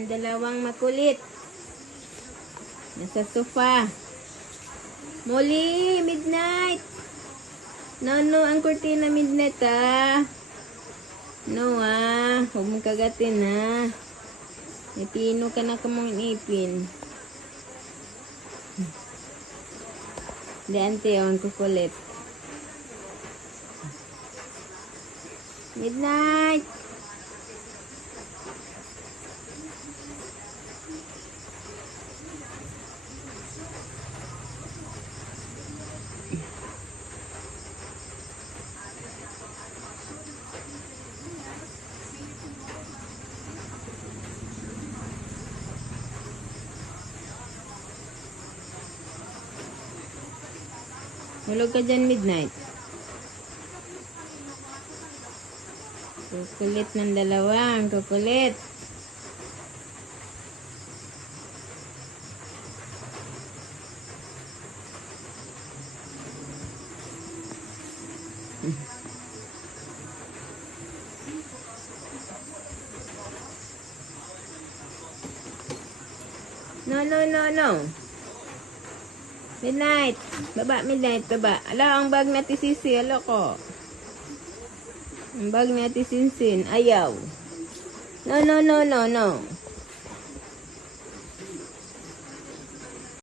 ang dalawang makulit. Nasa sofa. Molly, midnight. No, ang kurtina midnight No huwag mong kagatin May pino ka na kamong ipin. Hindi ante, ang kukulit. Midnight. Hulog ka dyan, midnight. Kukulit ng dalawang. Kukulit. No. Midnight. Baba, midnight. Baba. Ala, ang bag natin sisi. Ala ko. Ang bag natin sinsin. Ayaw. No.